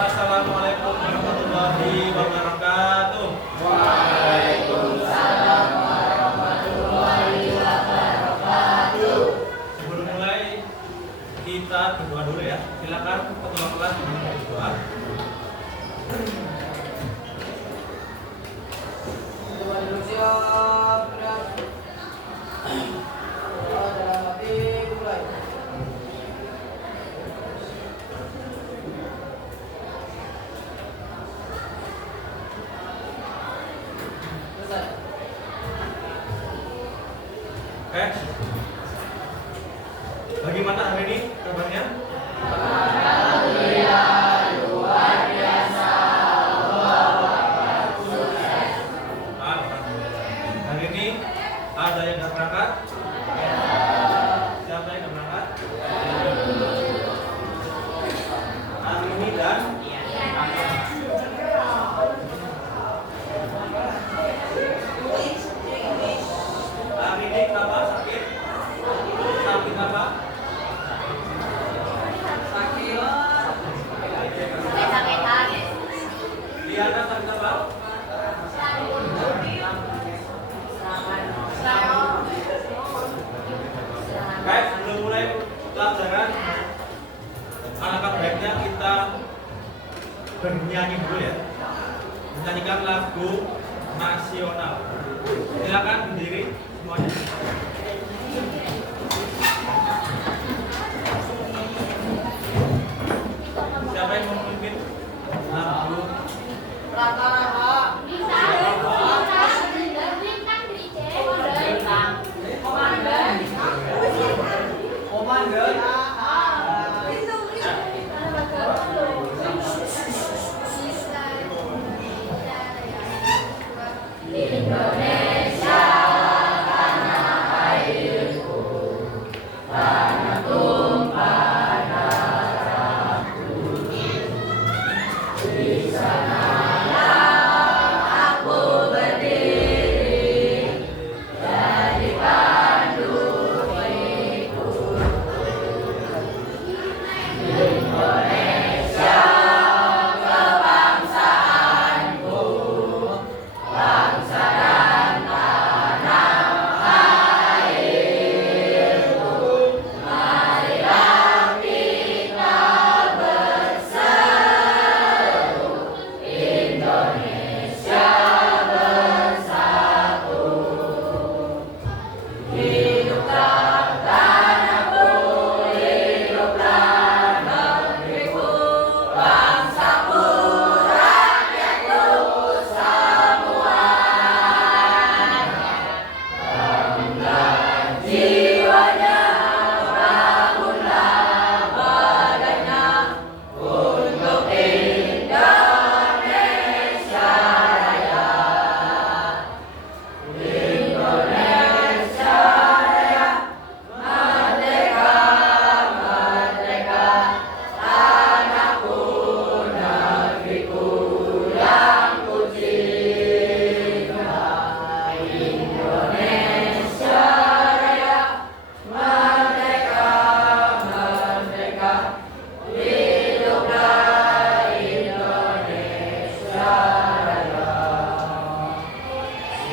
Wassalamualaikum warahmatullahi wabarakatuh. Waalaikumsalam warahmatullahi wabarakatuh. Sebelum mulai kita berdoa dulu ya. Silakan ketua kelas berdoa. Oke. Bagaimana hari ini kabarnya? Alhamdulillah luar biasa. Allah sukses. Alhamdulillah. Hari ini ada yang nggak berangkat? Siapa yang nggak berangkat? Hari ini dan hari ini apa? Sakit? Sakit apa? Liana sakit apa? Baik, sebelum mulai pelajaran, alangkah baiknya kita bernyanyi dulu ya. Menyanyikan lagu nasional. Silakan berdiri semuanya. Siapa yang mau memimpin lagu? Indonesia tanah airku, tanah tumpah darahku. Di sanalah aku berdiri, jadi pandu ikutku. Indonesia kebangsaanku, bangsa dan tanah airku. Marilah kita berseru, Indonesia bersatu. Hiduplah tanahku, hiduplah negeriku, bangsaku, rakyatku semuanya. Bangunlah jiwanya, bangunlah badannya, untuk Indonesia Raya. Indonesia Raya, merdeka, merdeka, tanahku, negeriku yang ku cinta. Indonesia Raya, merdeka, merdeka, hiduplah Indonesia Raya.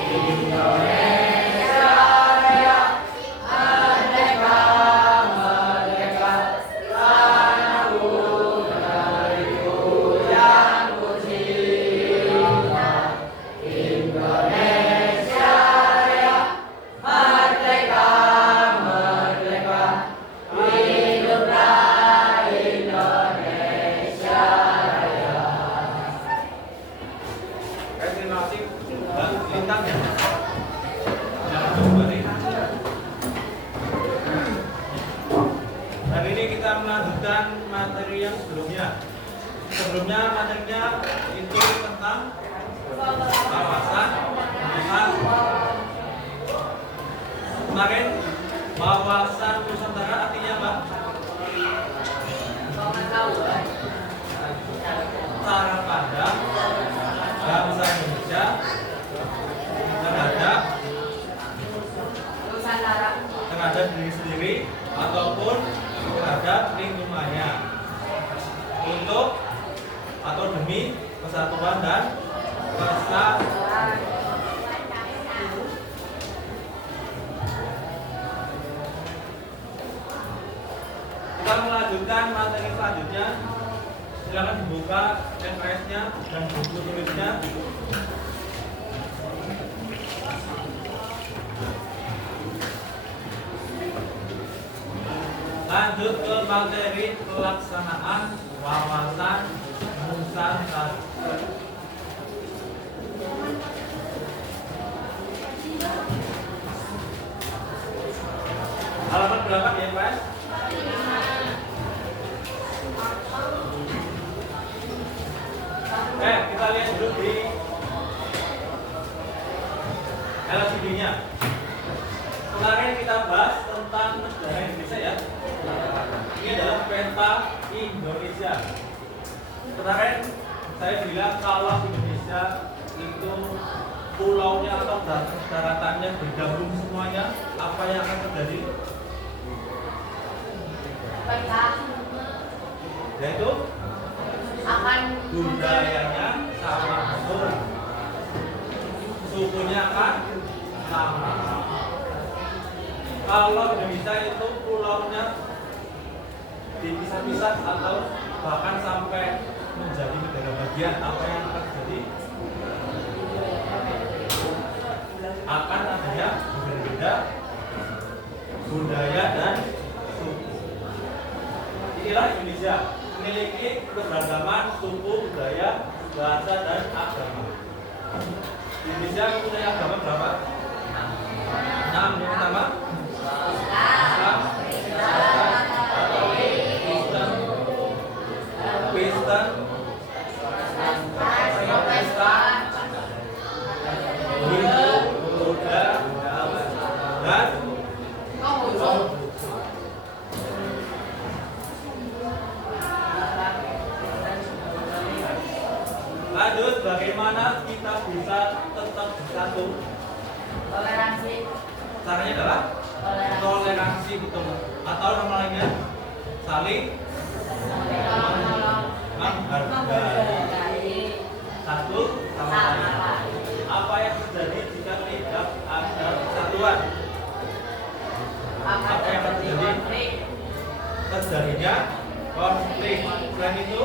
Indonesia Raya, merdeka, merdeka, tanahku, negeriku yang ku cinta. Indonesia Raya, merdeka, merdeka, hiduplah Indonesia Raya. Baik, terima kasih Mbak Lintang ya. Jangan kembali. Hari ini kita melanjutkan materi yang sebelumnya. Sebelumnya materinya itu tentang kawasan kemarin wawasan Nusantara artinya apa? Cara pandang bangsa Indonesia terhadap diri sendiri ataupun terhadap lingkungannya. Untuk demi persatuan dan kesatuan. Kita melanjutkan materi selanjutnya. Silakan dibuka SKS-nya dan buku tulisnya. Lanjut ke materi pelaksanaan wawasan Nusantara. Halaman berapa ya, Pak? Kita lihat dulu di LCD-nya. Kemarin kita bahas tentang negara Indonesia ya. Ini adalah peta Indonesia. Kemarin saya bilang kalau Indonesia itu pulaunya atau daratannya bergabung semuanya, apa yang akan terjadi? Yaitu akan budayanya sama betul, sukunya akan sama. Kalau Indonesia itu pulaunya dipisah-pisah atau bahkan sampai menjadi negara bagian, apa yang akan terjadi? Akan adanya berbeda budaya dan suku. Inilah Indonesia, memiliki keberagaman suku, budaya, bahasa, dan agama. Indonesia punya agama berapa? 6. Yang pertama Islam, Kristen, Hindu, Buddha, dan Konghucu. Lanjut, bagaimana kita bisa tetap bersatu? toleransi. Caranya adalah toleransi, betul. Atau nama lainnya saling menghargai satu sama lain. Apa yang terjadi jika tidak ada persatuan? Apa yang terjadi? Terjadinya konflik. Selain itu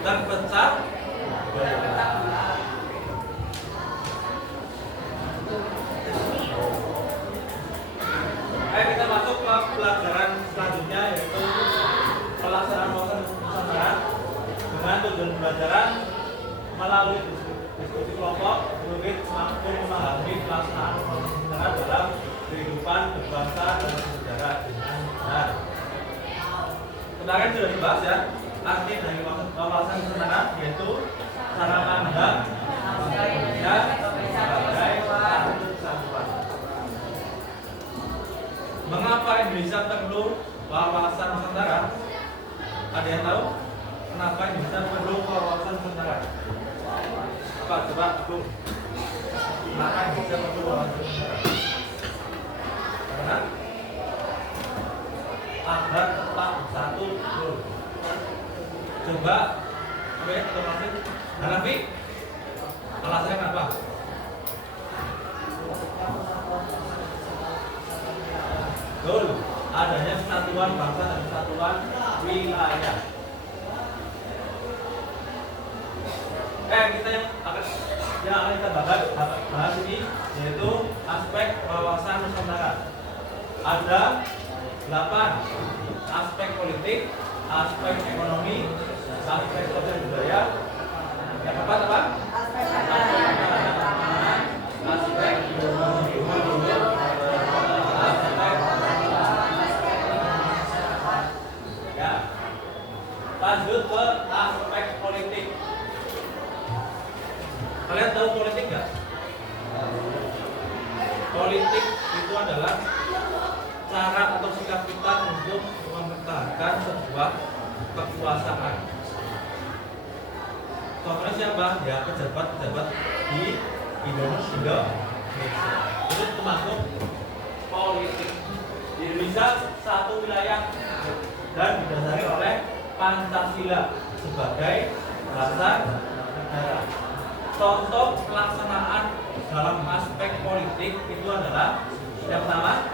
terpecah belah. Kita masuk ke pelajaran selanjutnya, yaitu pelaksanaan wawasan Nusantara dengan tujuan pembelajaran melalui diskusi kelompok, murid mampu memahami pelaksanaan wawasan Nusantara dalam kehidupan berbangsa dan sejarah dengan benar. Kemarin sudah dibahas ya, arti dari wawasan Nusantara yaitu cara pandang Indonesia sebagai satu kesatuan. Mengapa Indonesia perlu wawasan Nusantara? Ada yang tahu? Kenapa Indonesia perlu wawasan Nusantara? Apa? Coba aku. Kenapa Indonesia perlu wawasan Nusantara? Karena agar tetap bersatu. Coba, oke, kita masih. Hanafi, alasannya kenapa? Betul, adanya kesatuan bangsa dan kesatuan wilayah. Kita yang akan kita bahas ini yaitu aspek wawasan Nusantara. Ada 8 aspek politik, aspek ekonomi, aspek sosial budaya. Yang keempat apa? Aspek keagamaan, aspek ya. Lanjut ke aspek politik. Kalian tahu politik nggak? Politik itu adalah cara atau sikap kita untuk mempertahankan sebuah kekuasaan. Contohnya siapa? Ya, pejabat-pejabat di Indonesia. Itu termasuk politik. Di Indonesia satu wilayah dan didasari oleh Pancasila sebagai dasar negara. Contoh pelaksanaan dalam aspek politik itu adalah yang pertama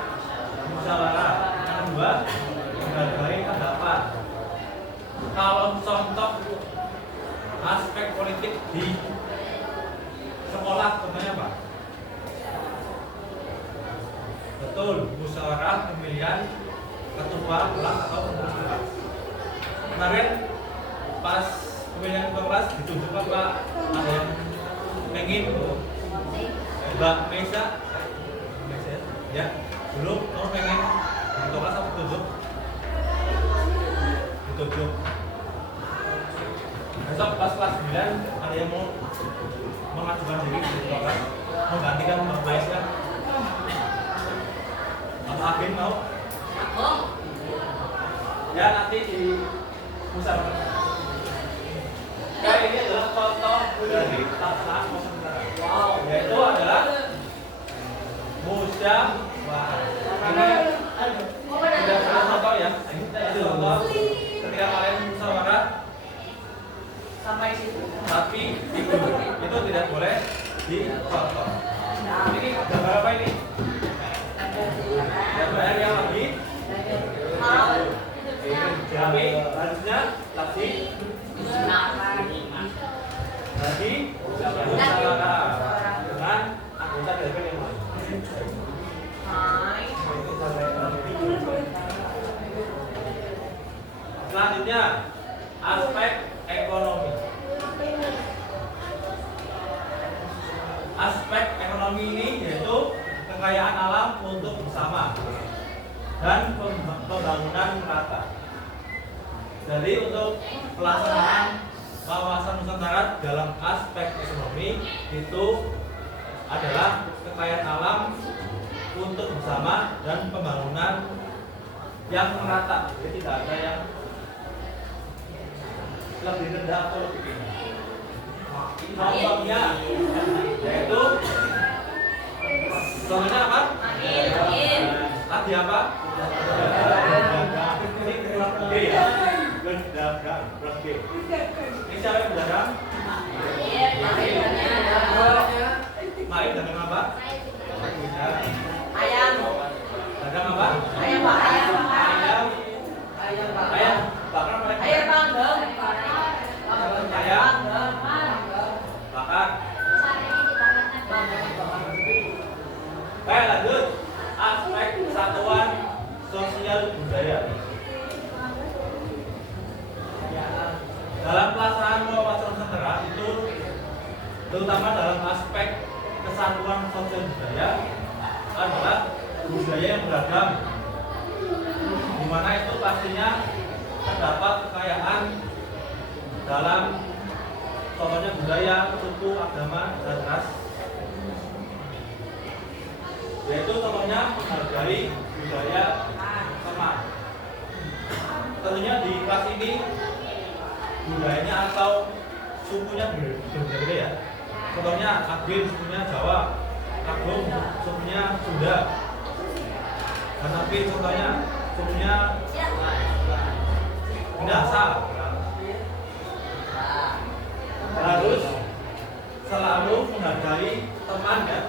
musyawarah, yang kedua menghargai pendapat. Kalau contoh aspek politik di sekolah contohnya apa? Betul, musyawarah pemilihan ketua kelas atau pengurus kelas. Kemarin pas pemilihan ketua kelas ditunjukkan Pak, ada yang pengen Mbak Mesa ya, belum kamu pengen ketua kelas apa ditunjuk. Besok pas kelas 9 ada yang mau mengajukan diri di ketua kelas, mau gantikan Mbak Mesa. Apa Agin mau? Ya nanti di musyawarah. Ya ini adalah contoh dari pelaksanaan musyawarah. Yaitu adalah musyawarah. Ini sudah contoh ya. Ini contoh ketika kalian musyawarah Sampai situ. tapi itu tidak boleh dicontoh. Ini gambar apa ini? Gambar yang lagi tapi harusnya lagi musyawarah dengan anggota DPR yang lain. Selanjutnya aspek ekonomi. Aspek ekonomi ini yaitu kekayaan alam untuk bersama dan pembangunan merata. Jadi untuk pelaksanaan wawasan Nusantara dalam aspek ekonomi itu adalah kekayaan alam untuk bersama dan pembangunan yang merata. Jadi tidak ada yang lebih rendah atau lebih tinggi. Contohnya yaitu contohnya apa? Tadi apa? Berdagang. Ini siapa yang berdagang? Main dagang apa? Ayam. Dagang apa? Ayam Pak. Ayam. Bakar apa? Ayam panggang. Ayam. Bakar. Lanjut. Aspek kesatuan sosial budaya. Dalam pelaksanaan wawasan Nusantara itu terutama dalam aspek kesatuan sosial budaya adalah budaya yang beragam, di mana itu pastinya terdapat kekayaan dalam contohnya budaya, suku, agama, dan ras. Yaitu contohnya menghargai budaya teman. Tentunya di kelas ini budayanya atau sukunya berbeda ya. Contohnya Agin sukunya Jawa, Agung sukunya Sunda, Hanafi contohnya sukunya Minahasa. Harus selalu menghargai teman ya,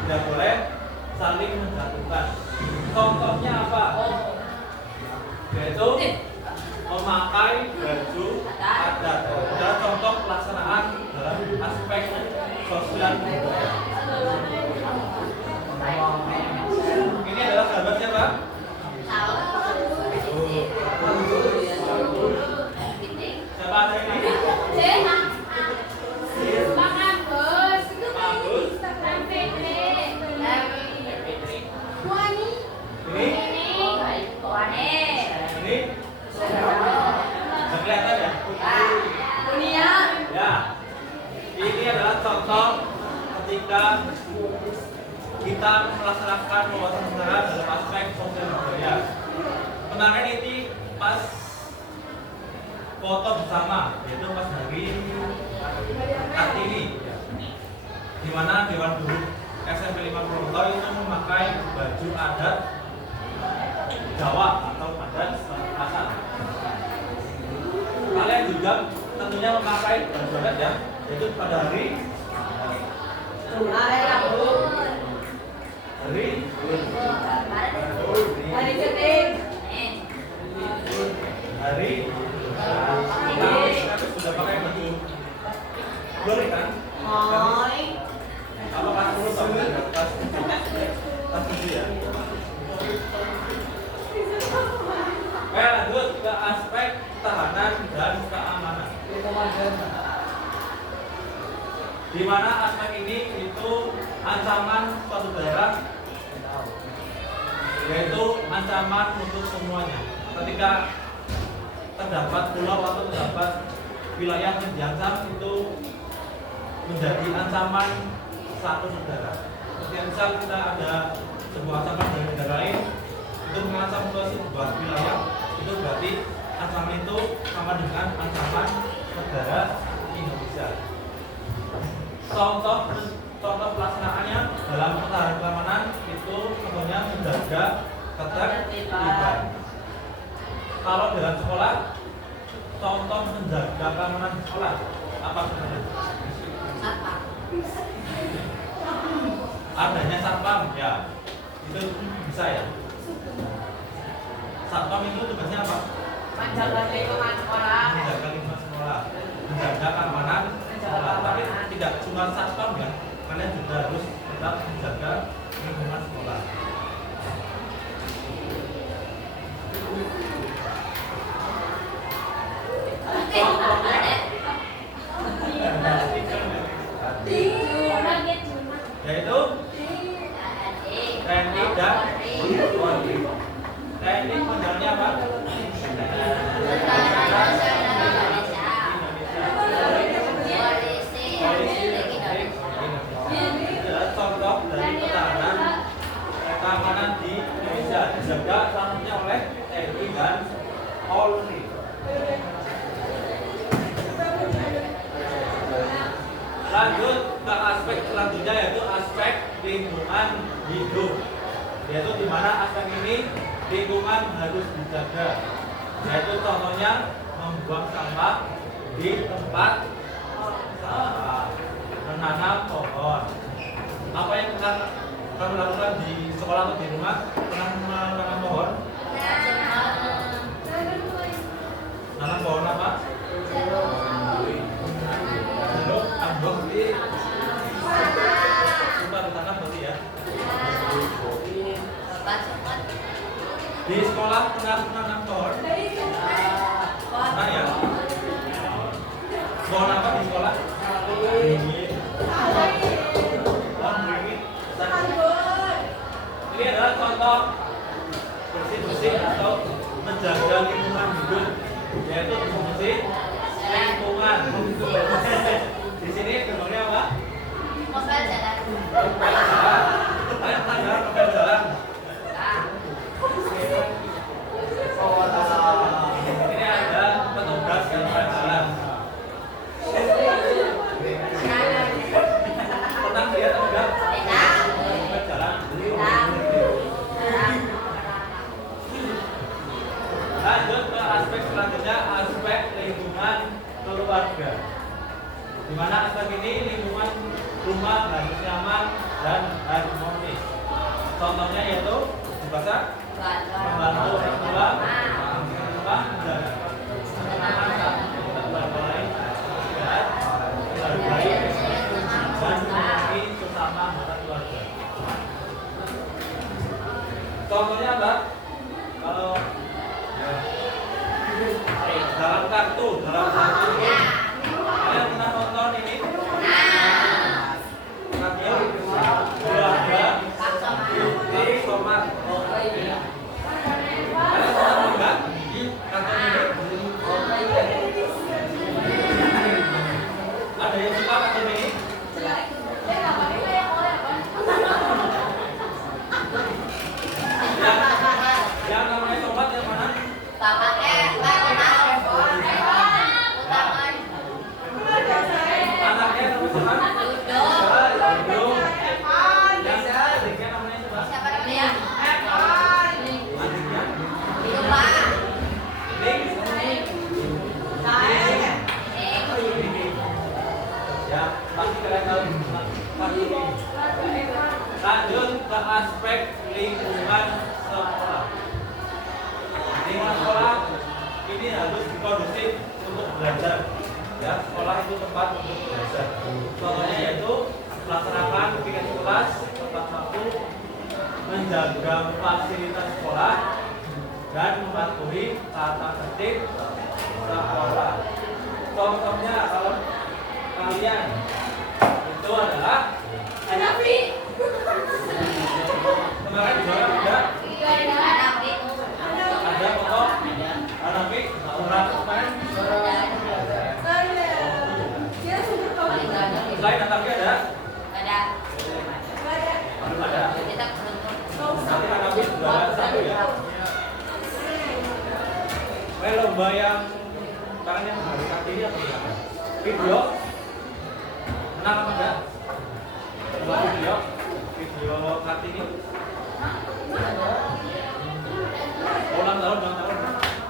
tidak boleh saling menjatuhkan. Contohnya apa? Yaitu memakai baju adat. Adalah contoh pelaksanaan dalam aspek sosial budaya. Ini adalah sahabat siapa? Siapa aja ini? Kelihatan ya? Ya. Ini adalah contoh ketika kita melaksanakan wawasan Nusantara dalam aspek sosial budaya. Kemarin ini pas foto bersama, yaitu pas hari Kartini, di mana Dewan Guru SMP 5 Purwokerto itu memakai baju adat Jawa atau adat Pamekasan. juga tentunya memakai baju adat ya, yaitu pada hari Hari Senin. hari kita sudah pakai baju glory kan? Hai. Apa pas 10 sampai pas 7 ya? Oke, lanjut ke aspek ketahanan dan keamanan. Di mana aspek ini itu ancaman suatu daerah, yaitu ancaman untuk semuanya. Ketika terdapat pulau atau terdapat wilayah yang diancam, itu menjadi ancaman satu negara. Seperti misal kita ada sebuah ancaman dari negara lain, itu mengancam ke sebuah wilayah, itu berarti ancaman itu sama dengan ancaman negara Indonesia. Contoh pelaksanaannya dalam ketahanan keamanan itu contohnya menjaga ketertiban. Kalau dalam sekolah, contoh menjaga keamanan sekolah apa sebenarnya? Adanya satpam ya, itu bisa ya. Satpam itu tugasnya apa? Menjaga lingkungan sekolah. Menjaga lingkungan sekolah, menjaga keamanan sekolah. Tapi tidak cuma satpam ya, kalian juga harus tetap menjaga lingkungan sekolah. Yaitu TNI dan Polri. TNI modelnya apa? Contoh dari pertahanan keamanan di Indonesia dijaga selanjutnya oleh TNI dan Polri. Lanjut ke aspek selanjutnya, yaitu aspek lingkungan hidup, yaitu di mana aspek ini lingkungan harus dijaga, yaitu contohnya membuang sampah di tempat sampah, menanam pohon. Apa yang kamu lakukan di sekolah atau di rumah? Pernah menanam pohon? Nanam pohon apa? Sumpah ditanam berarti ya. Di sekolah pernah menanam pohon? Pernah ya? Pohon apa di sekolah? Beringin. Pohon beringin. Ini adalah contoh bersih-bersih atau menjaga lingkungan hidup, yaitu bersih lingkungan. Di sini gambarnya apa? Novel jalan. Kalian tanda novel jalan. Ini ada petugas yang novel jalan. Pernah lihat atau enggak? Novel jalan. Lanjut ke aspek selanjutnya, aspek lingkungan keluarga. Di mana aspek ini lingkungan rumah harus nyaman dan harmonis. Contohnya yaitu dibaca membantu orang tua, dan memiliki sesama anggota keluarga. Contohnya apa? Kalau dalam kartu, kalian pernah nonton ini? Radio keluarga di Somat. Kalian pernah nonton kartun ini? Ada yang suka kartun ini? Yang namanya Somat yang mana? lingkungan sekolah ini harus dikondusif untuk belajar. Ya, sekolah itu tempat untuk belajar. Contohnya yaitu melaksanakan piket kelas tepat waktu, menjaga fasilitas sekolah, dan mematuhi tata tertib sekolah. Contohnya kalau kalian itu adalah Hanafi. kemarin juara ada Hanafi. ada foto Hanafi juara kemarin. Selain Hanafi ada Ada. belum ada. Kita beruntung. Nanti Hanafi juara satu ya. Lomba yang sekarang yang hari Kartini apa ya? Video menang apa enggak? Lomba video Kartini. Ulang tahun.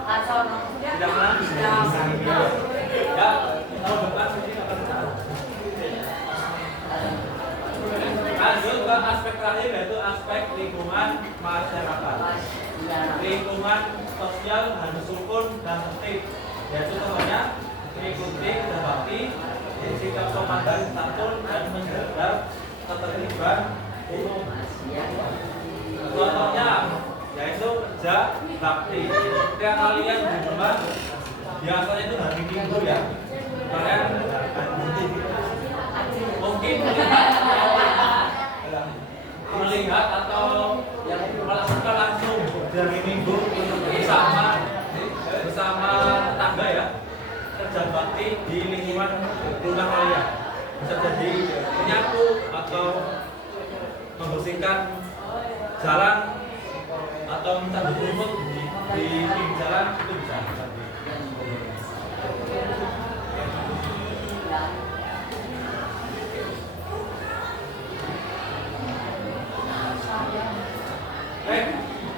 Langsung. Tidak menang. Ya, tahun depan sini akan menang. Lanjut ke aspek terakhir yaitu aspek lingkungan masyarakat. Lingkungan sosial harus rukun dan tertib, yaitu contohnya mengikuti kerja bakti, sikap sopan dan santun, dan menjaga ketertiban umum. Contohnya yaitu kerja bakti. Ketika kalian di rumah biasanya itu hari Minggu ya, kalian mungkin melihat atau yang melakukan langsung dari Minggu bersama tetangga ya, kerja bakti di lingkungan rumah kalian. Bisa jadi menyapu atau membersihkan jalan atau mencabut rumput di pinggir jalan, itu bisa.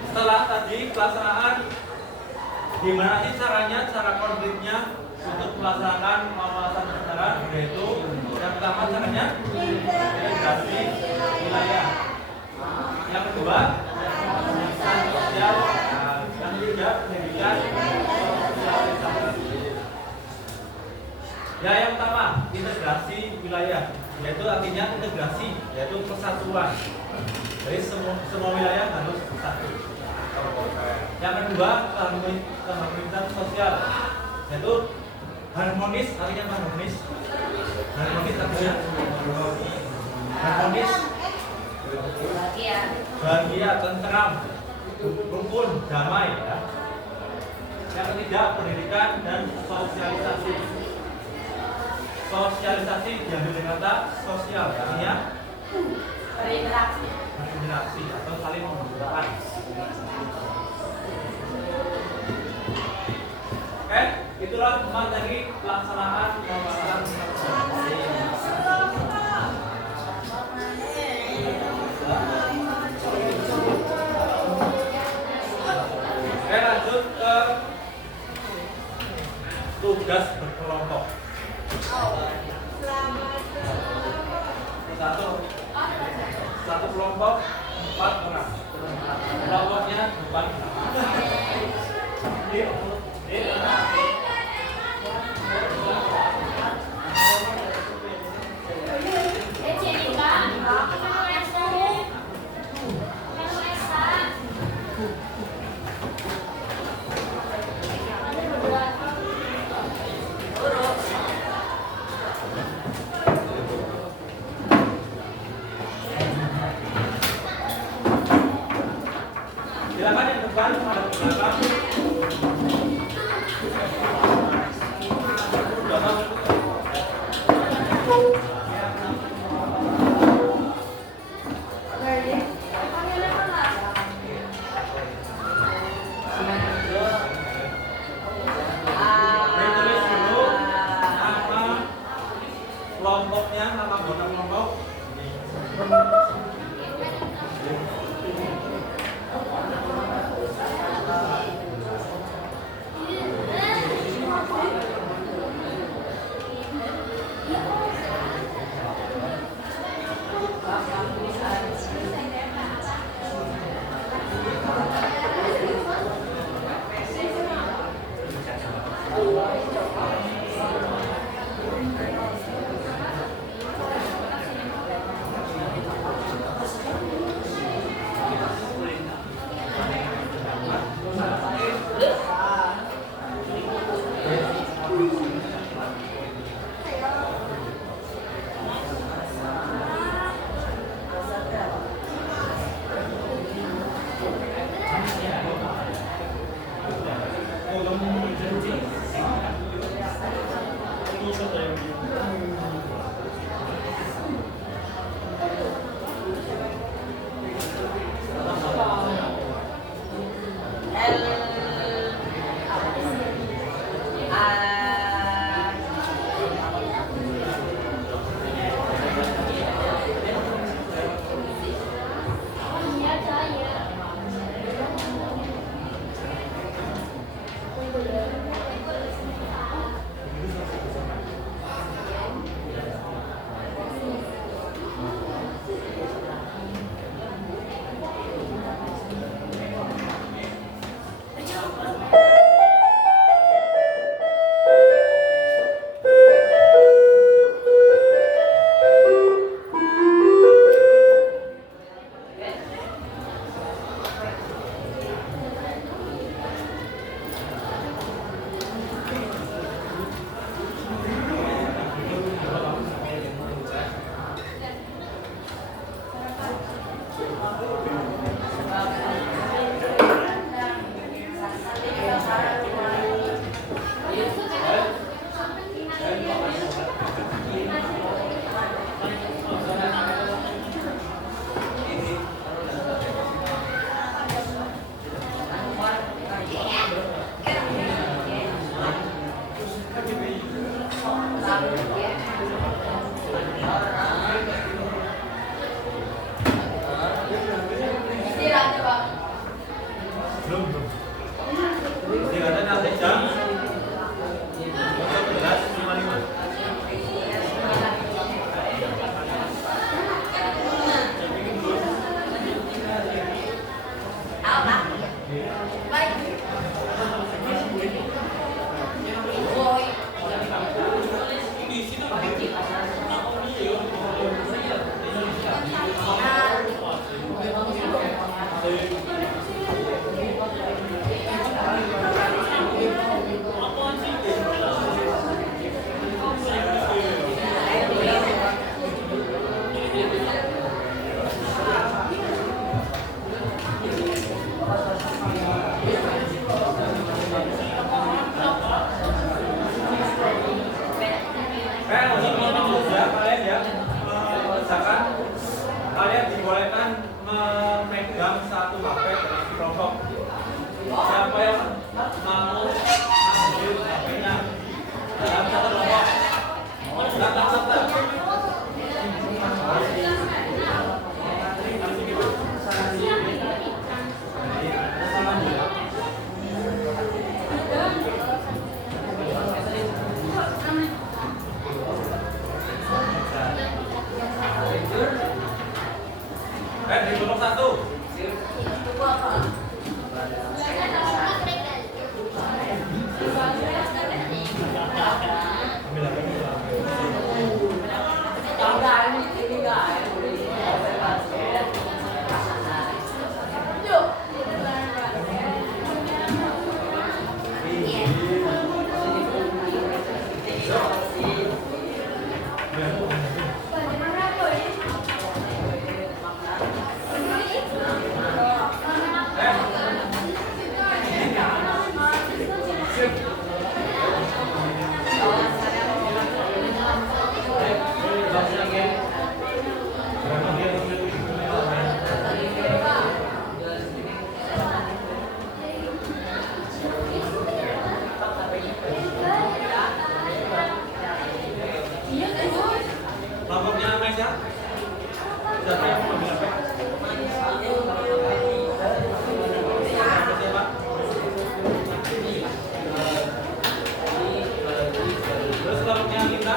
Setelah tadi pelaksanaan, gimana sih caranya, cara konkretnya untuk melaksanakan pengawasan kesadaran, yaitu yang pertama caranya integrasi wilayah, yang kedua pemeriksaan sosial, yang ketiga pendidikan sosialisasi. Ya, yang pertama integrasi wilayah, yaitu artinya integrasi, yaitu persatuan. Jadi semua wilayah harus satu. Yang kedua keharmonisan sosial, yaitu harmonis, artinya harmonis. Harmonis artinya harmonis, bahagia, tentram, rukun, damai. Ya. Yang ketiga pendidikan dan sosialisasi. Sosialisasi diambil dari kata sosial, artinya berinteraksi atau saling membutuhkan. Oke, itulah materi pelaksanaan pengawasan. Oke, lanjut ke tugas berkelompok. Satu kelompok 4 orang. Kelompoknya 4 orang. Silakan yang depan pada belakang. Dikatakan nanti jam 11.55. Tahu lah. Baik. Boy. Untuk ya kalian ya, misalkan kalian dibolehkan memegang satu HP dalam kelompok. Siapa yang mau ambil HP-nya dalam satu kelompok? Kata-kata. Di kelompok satu. Kelompoknya Mas ya? Siapa yang mau ambil HP? Siapa? Terus kelompoknya kita?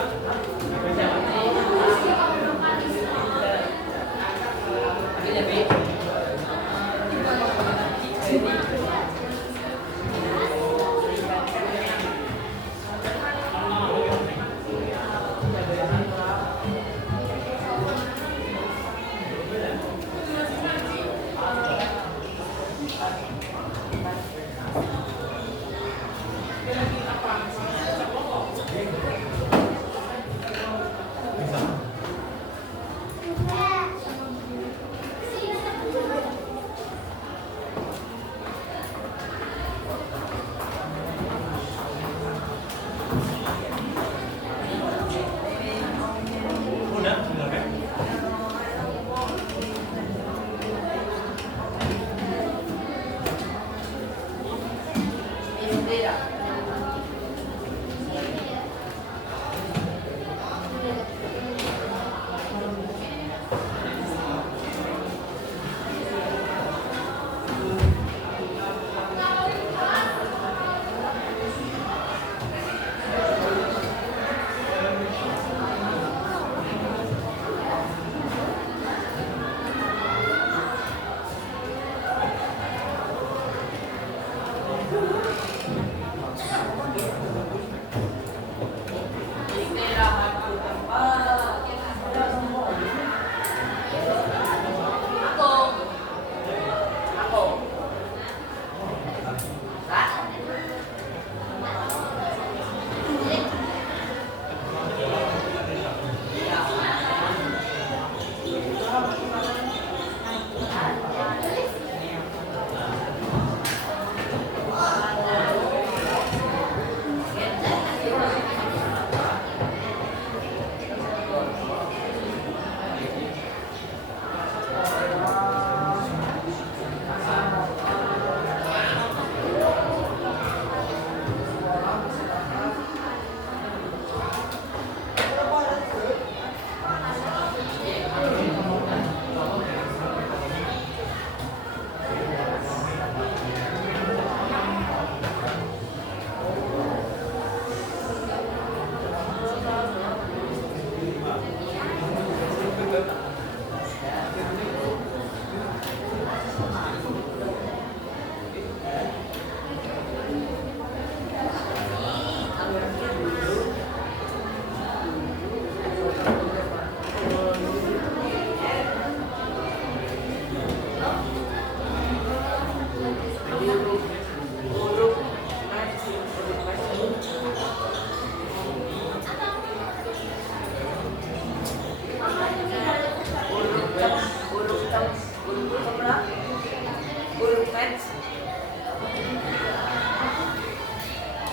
Udah, udah kan?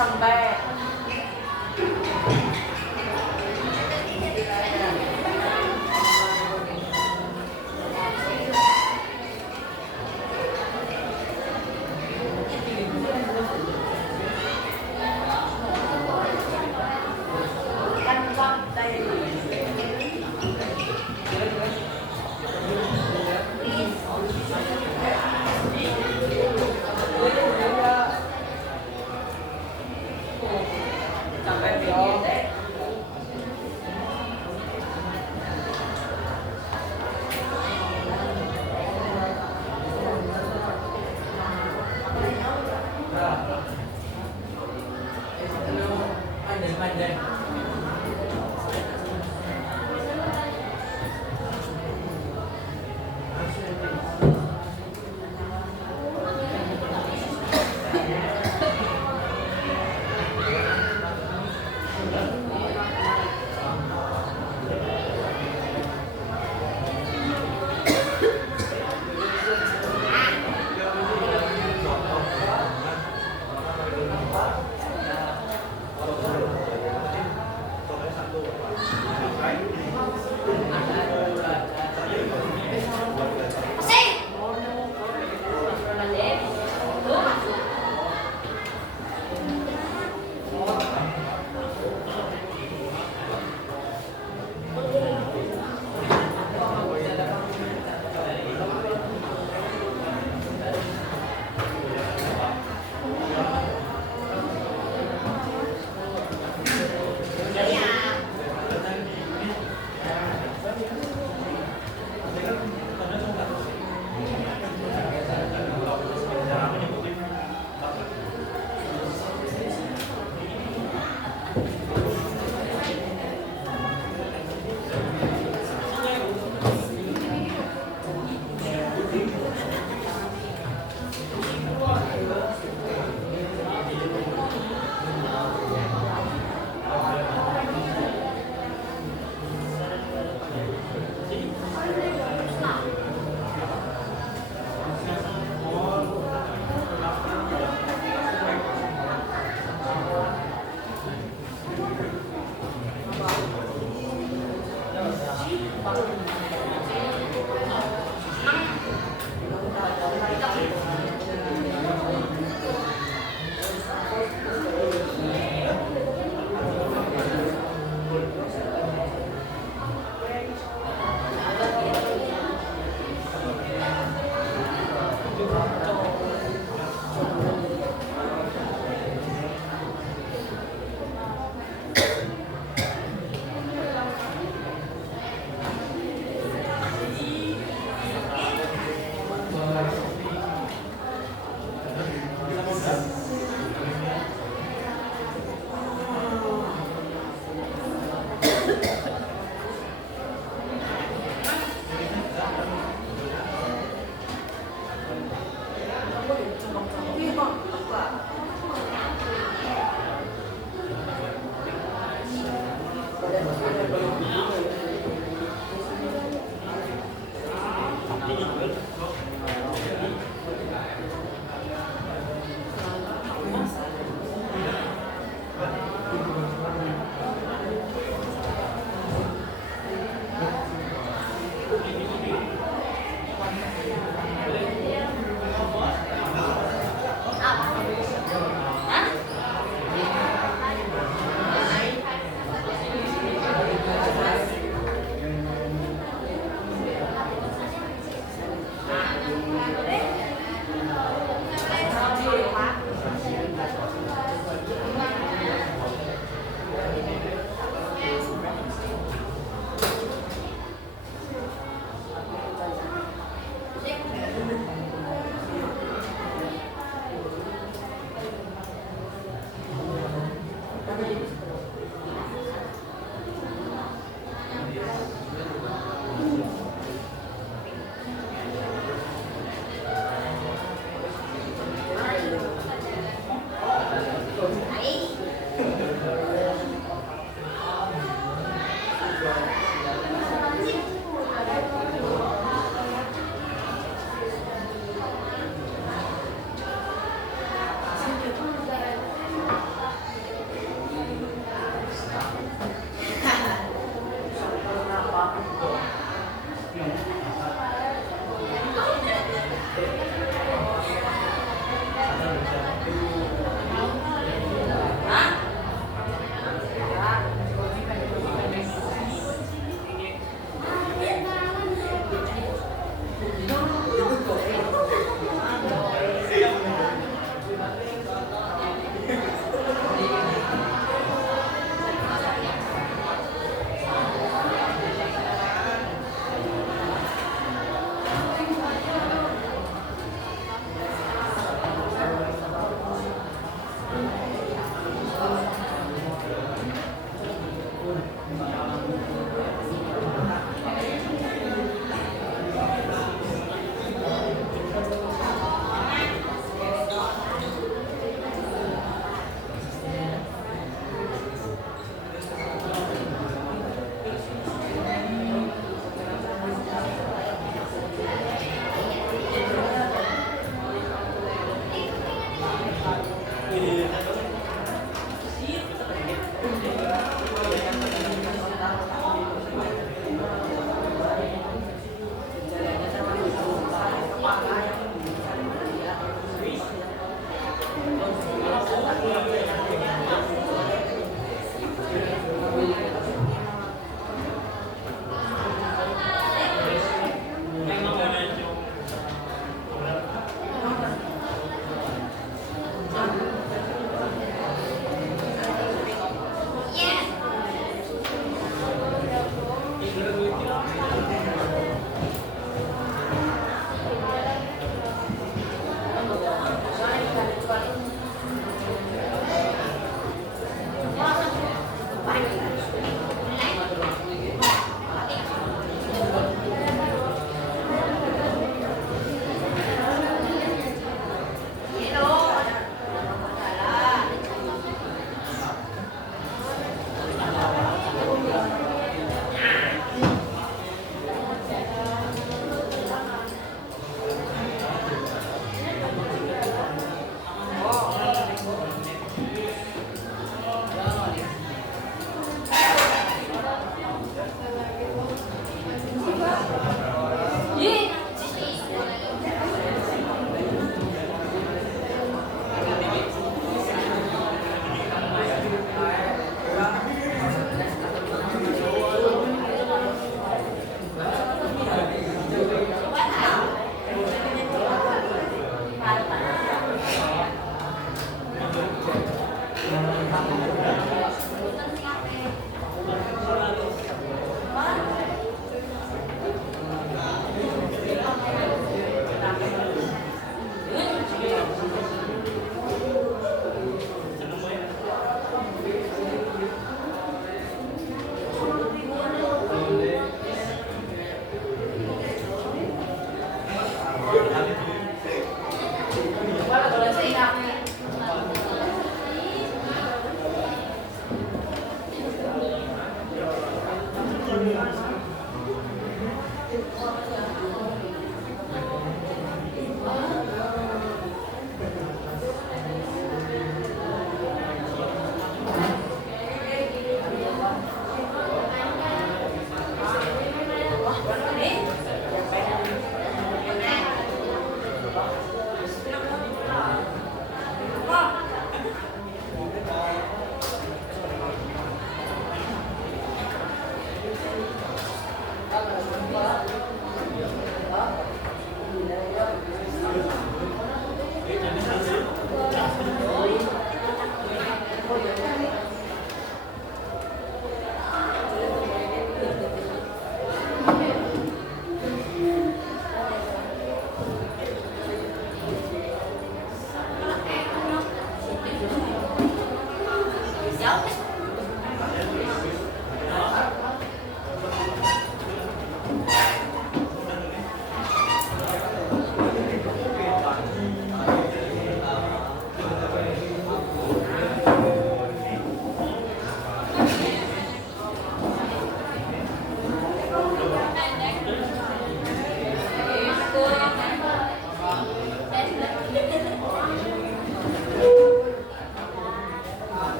sampai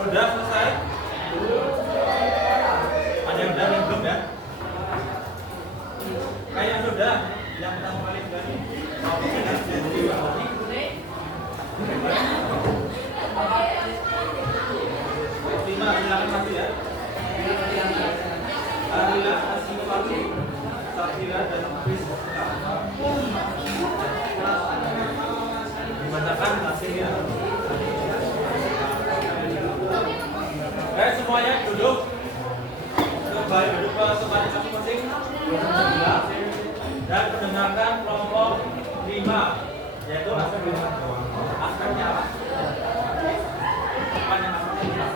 Udah selesai? Ada yang udah, yang belum ya? Kayak sudah, yang pertama kali sudah nih. Lima, silakan masih ya. Alila, Asimofati, Safira, dan Chris. Dibacakan hasilnya. Semuanya duduk. Kembali duduk ke tempat masing-masing. Dan mendengarkan kelompok 5, yaitu aspeknya apa? Apa yang aspeknya?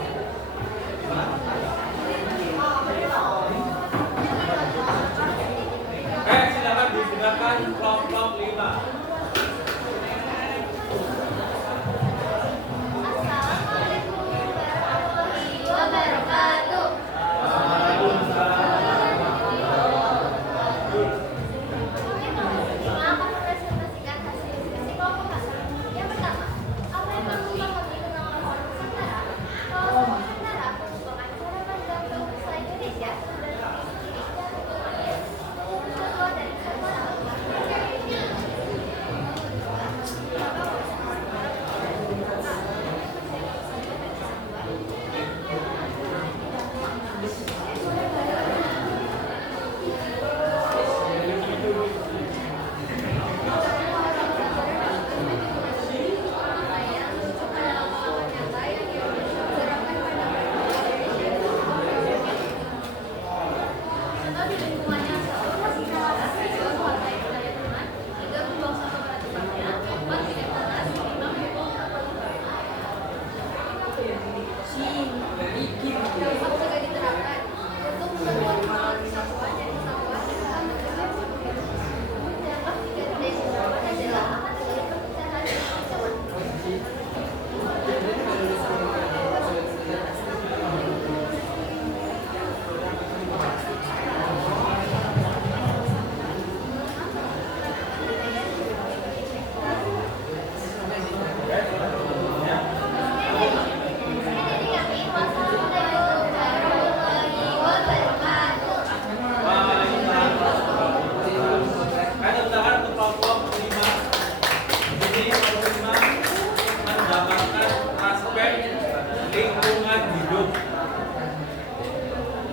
Silakan didengarkan kelompok 5.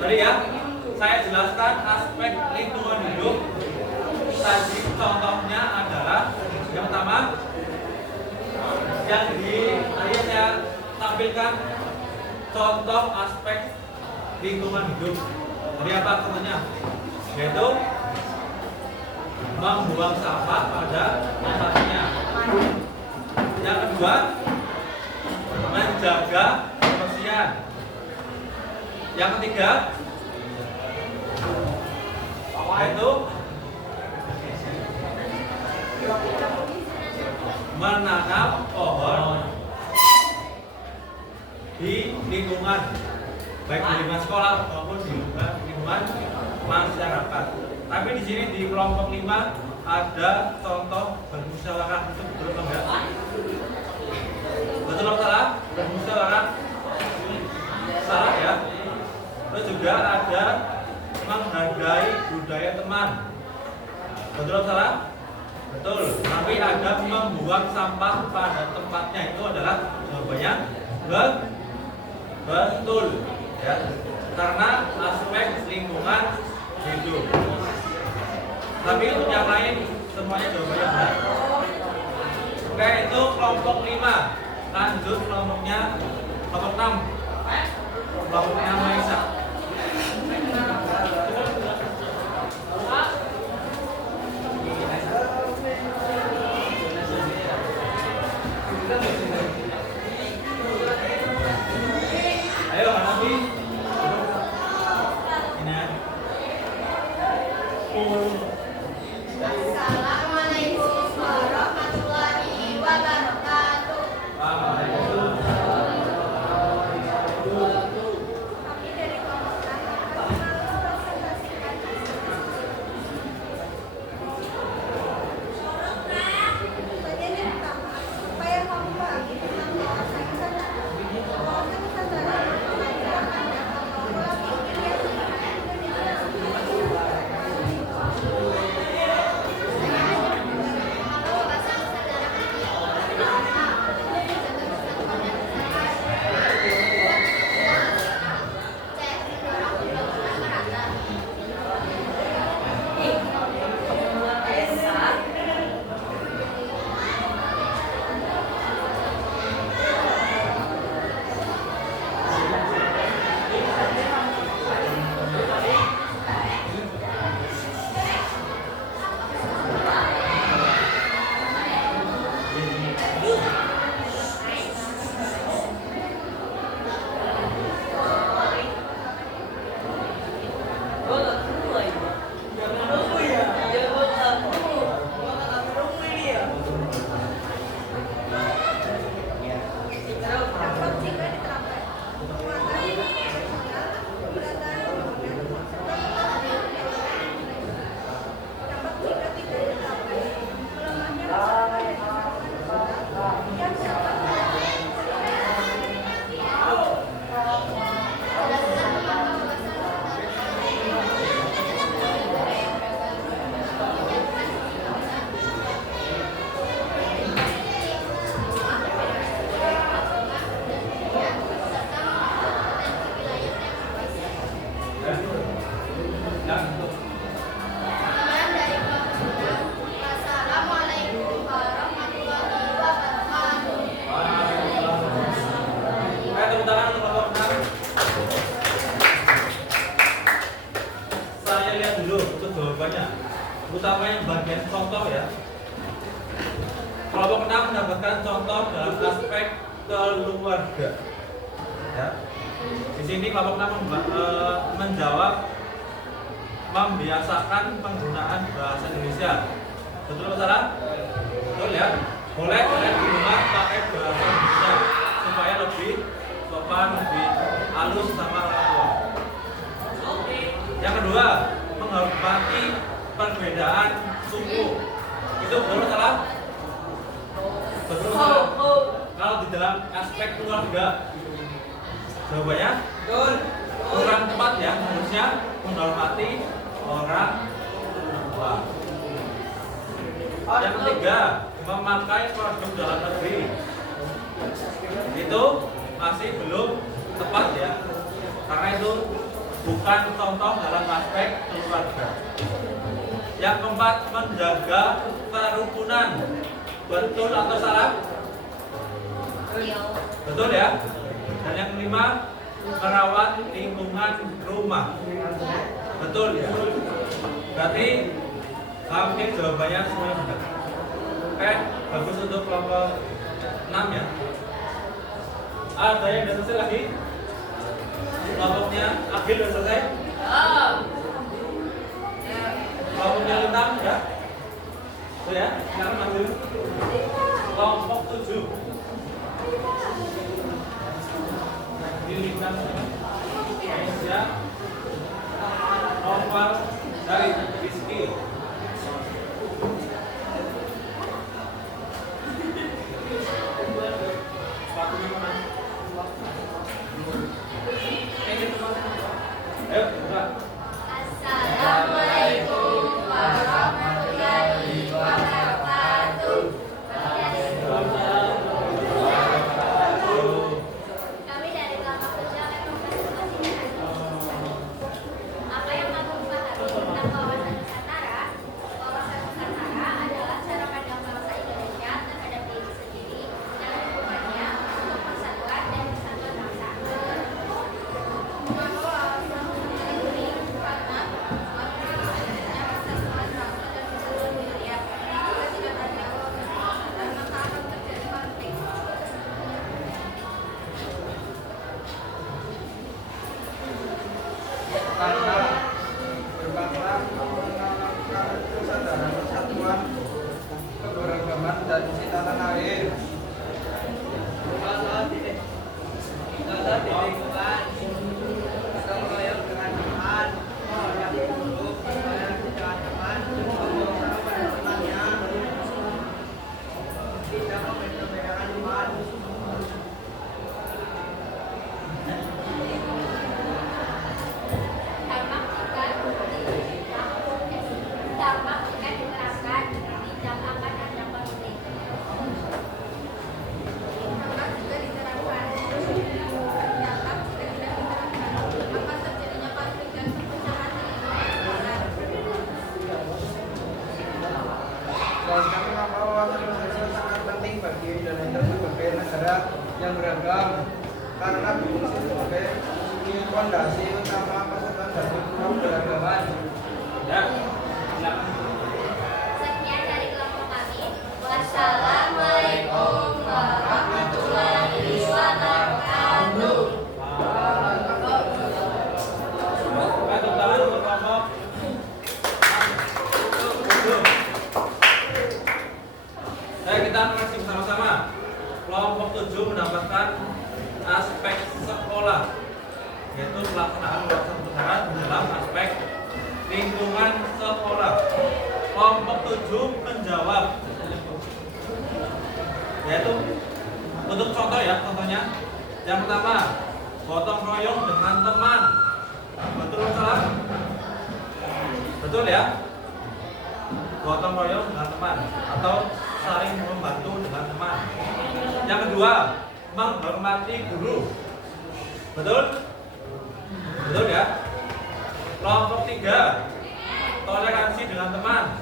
Tadi ya, saya jelaskan aspek lingkungan hidup. Tadi contohnya adalah yang pertama, yang di tadi saya tampilkan contoh aspek lingkungan hidup. Jadi apa contohnya? Yaitu membuang sampah pada tempatnya. Yang kedua, menjaga kebersihan. Yang ketiga, yaitu menanam pohon di lingkungan, baik di lingkungan sekolah maupun di lingkungan masyarakat. Tapi di sini di kelompok 5 ada contoh bermusyawarah. Itu betul atau enggak? Betul atau salah? Bermusyawarah? Salah ya. Terus juga ada menghargai budaya teman. Betul atau salah? Betul. Tapi ada membuang sampah pada tempatnya. Itu adalah jawabannya betul ya. Karena aspek lingkungan hidup. Tapi untuk yang lain semuanya jawabannya benar. Oke, itu kelompok 5. Lanjut kelompoknya kelompok 6. Kelompoknya Maisa. bagian contoh ya. Kelompok 6 mendapatkan contoh dalam aspek keluarga. Ya. Di sini kelompok 6 menjawab membiasakan penggunaan bahasa Indonesia. Betul atau salah? Betul ya. Boleh kalian di rumah pakai bahasa Indonesia supaya lebih sopan, lebih halus sama orang tua. Yang kedua, menghormati perbedaan suku. Itu betul atau salah? Betul atau salah? Kalau di dalam aspek keluarga, jawabannya kurang tepat ya. Harusnya menghormati orang tua. Yang ketiga, memakai produk dalam negeri. Itu masih belum tepat ya, karena itu bukan contoh dalam aspek keluarga. Yang keempat, menjaga kerukunan. Betul atau salah? Betul ya. Dan yang kelima, merawat lingkungan rumah. Betul ya. Berarti hampir jawabannya semua benar. Oke, bagus untuk kelompok 6 ya. Ada yang sudah selesai lagi? Kelompoknya Agil sudah selesai? Kelompoknya Lintang ya? Itu ya, sekarang maju. Kelompok 7. Ini Lintang Aisyah Novel dari Rizky. Ayo, buka. Assalamualaikum warahmatullahi wabarakatuh. Kami dari kelompok 7 akan mempresentasikan apa yang kamu pahami tentang wawasan Nusantara. Wawasan Nusantara adalah cara pandang bangsa Indonesia terhadap diri sendiri dan hubungannya untuk persatuan dan kesatuan bangsa. Karena berbangsa menanamkan kesadaran persatuan, keberagaman dan cinta tanah air. Kita melayang dengan iman, yang buruk, melayang dengan iman, berusaha pada temannya, tidak membeda-bedakan iman. Dampak jika diterapkan tidak akan ada konflik. Dampak jika diterapkan akan terjadinya konflik dan perpecahan di lingkungan. Dan kami membawa wawasan Indonesia sangat penting bagi Indonesia sebagai negara yang beragam, karena berfungsi sebagai fondasi utama persatuan dan keberagaman. Ya, silakan. Sekian dari kelompok kami. Wassalamualaikum warahmatullahi wabarakatuh. Tepuk tangan untuk kelompok 7. Kita koreksi bersama-sama. Kelompok 7 mendapatkan aspek sekolah, yaitu pelaksanaan wawasan kebangsaan dalam aspek lingkungan sekolah. Kelompok 7 menjawab, yaitu untuk contoh ya, contohnya yang pertama, gotong royong dengan teman. Betul atau salah? Betul ya? Gotong royong dengan teman atau saling membantu dengan teman. Yang kedua, menghormati guru. Betul? Betul ya? Kelompok 3, toleransi dengan teman.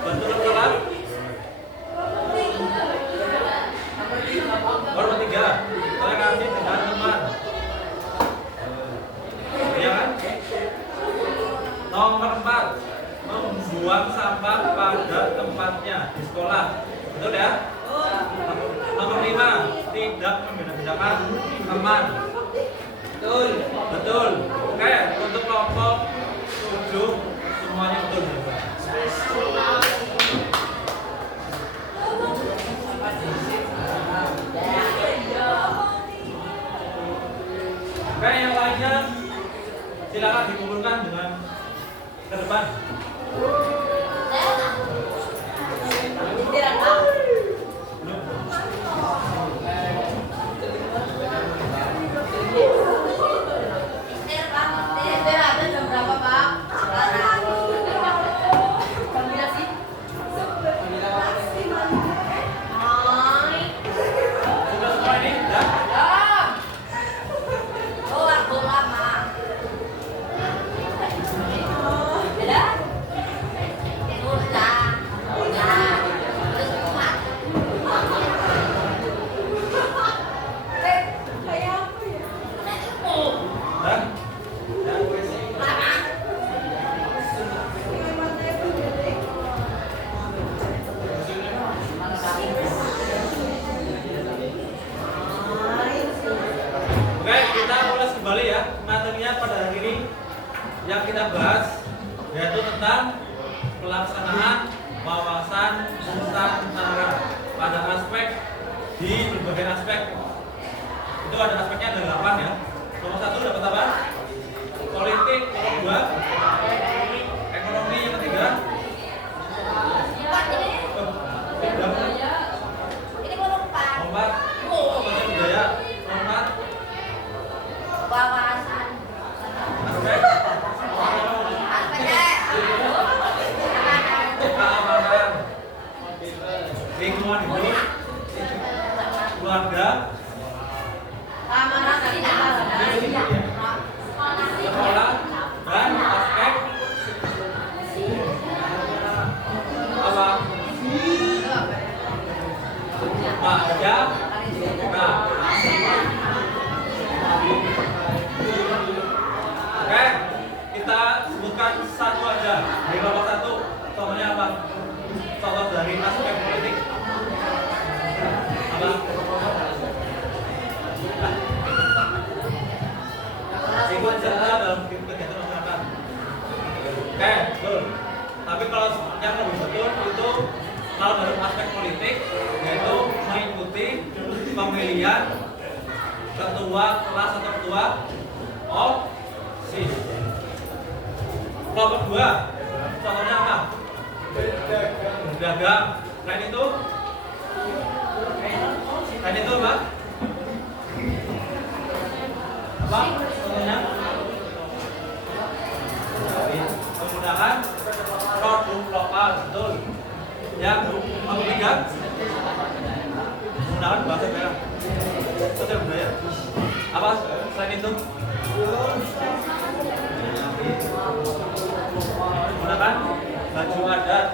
Betul atau salah? Kelompok 3, toleransi dengan teman. Ya kan? Nomor 4, membuang sampah pada pada tempatnya di sekolah. Betul ya? Nomor 5, tidak membeda-bedakan teman. Betul. Betul. Oke, untuk kelompok 7 semuanya betul. Oke, yang lainnya silakan dikumpulkan dengan ke depan. Istirahatnya jam berapa, Pak? Sekarang. Kombinasi? Hai. Sudah semua ini? Ya? Oh, aku lama. Beda? Sudah. Sudah. Terus kuat. Kayak apa ya? Dan? Lama. Oke, kita ulas kembali ya materinya pada hari ini yang kita bahas yaitu tentang pelaksanaan wawasan Nusantara pada aspek di berbagai aspek. Itu ada aspeknya ada 8 ya. Nomor 1 dapat apa? Politik. Nomor 2 ekonomi. Yang ketiga Ini gua lupa. nomor 4 sosial budaya. Nomor 4 Wawasan. aspek keamanan, lingkungan hidup, keluarga, sekolah, dan aspek apa? Pajak. Nah, oke, kita sebutkan satu aja. Di nomor 1, contohnya apa? Contoh dari aspek politik. Apa? Ikut serta dalam kegiatan masyarakat. Oke, betul. Tapi kalau yang lebih betul itu kalau dalam aspek politik yaitu mengikuti pemilihan ketua kelas atau ketua OSIS. Kelompok 2, contohnya apa? Berdagang. Selain itu apa? Apa? Contohnya menggunakan produk lokal, betul. Yang ketiga menggunakan bahasa daerah, sosial budaya. Apa selain itu? Menggunakan baju adat.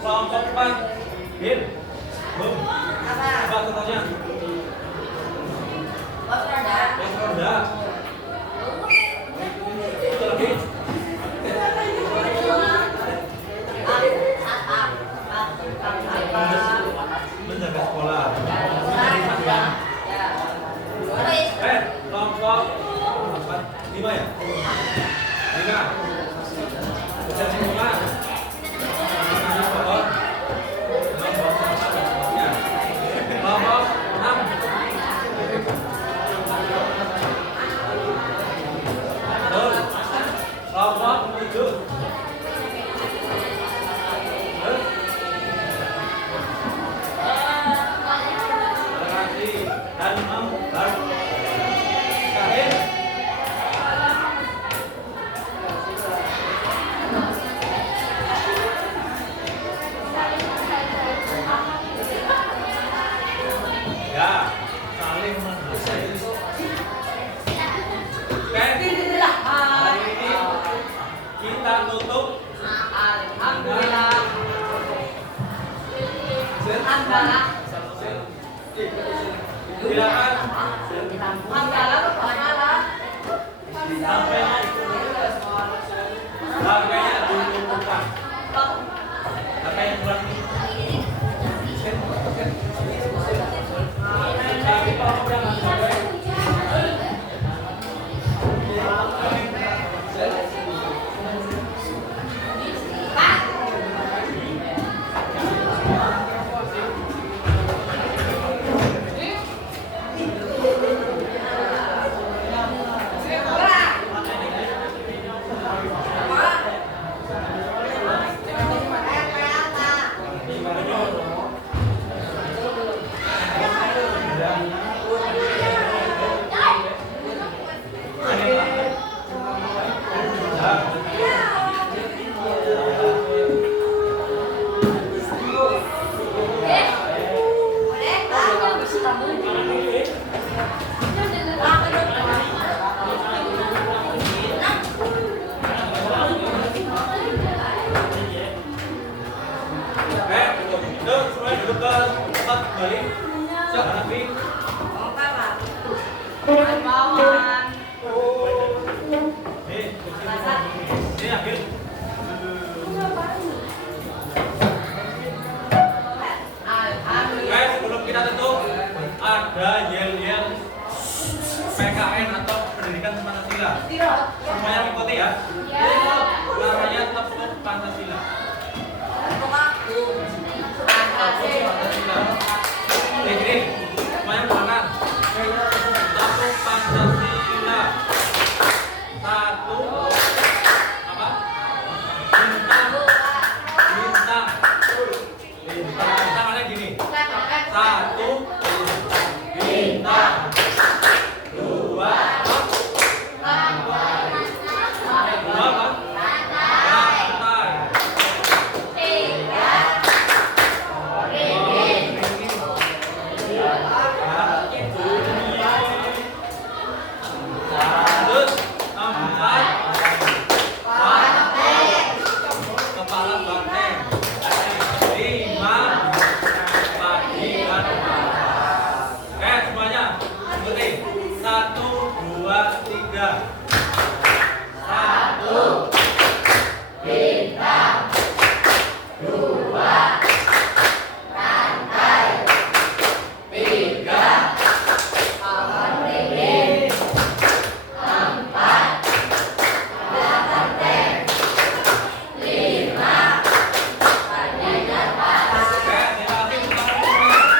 Kelompok 4, Bin. Apa contohnya? Yang ronda. Itu lagi. Menjaga sekolah. Kelompok 5 ya? 5. Bisa lingkungan. Kelompok 6. Betul. Kelompok 7. Dan terakhir ya saling menghargai. Oke, hari ini kita tutup. Alhamdulillah. Silakan sampainya dikumpulkan. Sampai yang bulan Yuk, semuanya duduk ke tempat kembali. Siap, Nabi. Nih, ini ambil. Sebelum kita tutup, ada yel-yel PKN atau Pendidikan Pancasila. Semuanya mengikuti ya. Namanya Tepuk Pancasila. Pancasila. Gini, semuanya berangkat. Tepuk Pancasila. Satu. Apa? Bintang. Bintang. Bintang. Tangannya gini. Satu. Bintang. Dua. Dua apa? Rantai. Lanjut. Empat. Kepala banteng. Lima. Pagi dan malam. Oke, semuanya ikuti. Satu, dua, tiga. Satu. Bintang. Dua. Rantai. Tiga. Pohon beringin. Empat. Banteng. Lima. Pagi dan malam. Oke, terima kasih untuk semuanya.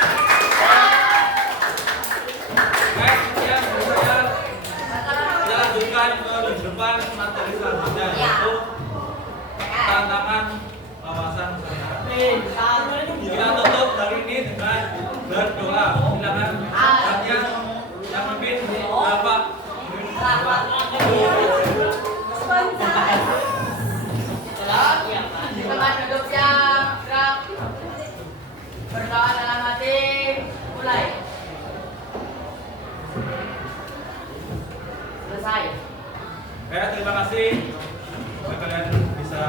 Oke, kemudian kita lanjutkan ke minggu depan materi selanjutnya yaitu tantangan wawasan Nusantara. Kita tutup hari ini dengan berdoa. Silakan hanya yang memimpin Bapak. Teman duduk yang gerak. Berdoa dalam hati. Mulai. Selesai. Terima kasih. Kalian bisa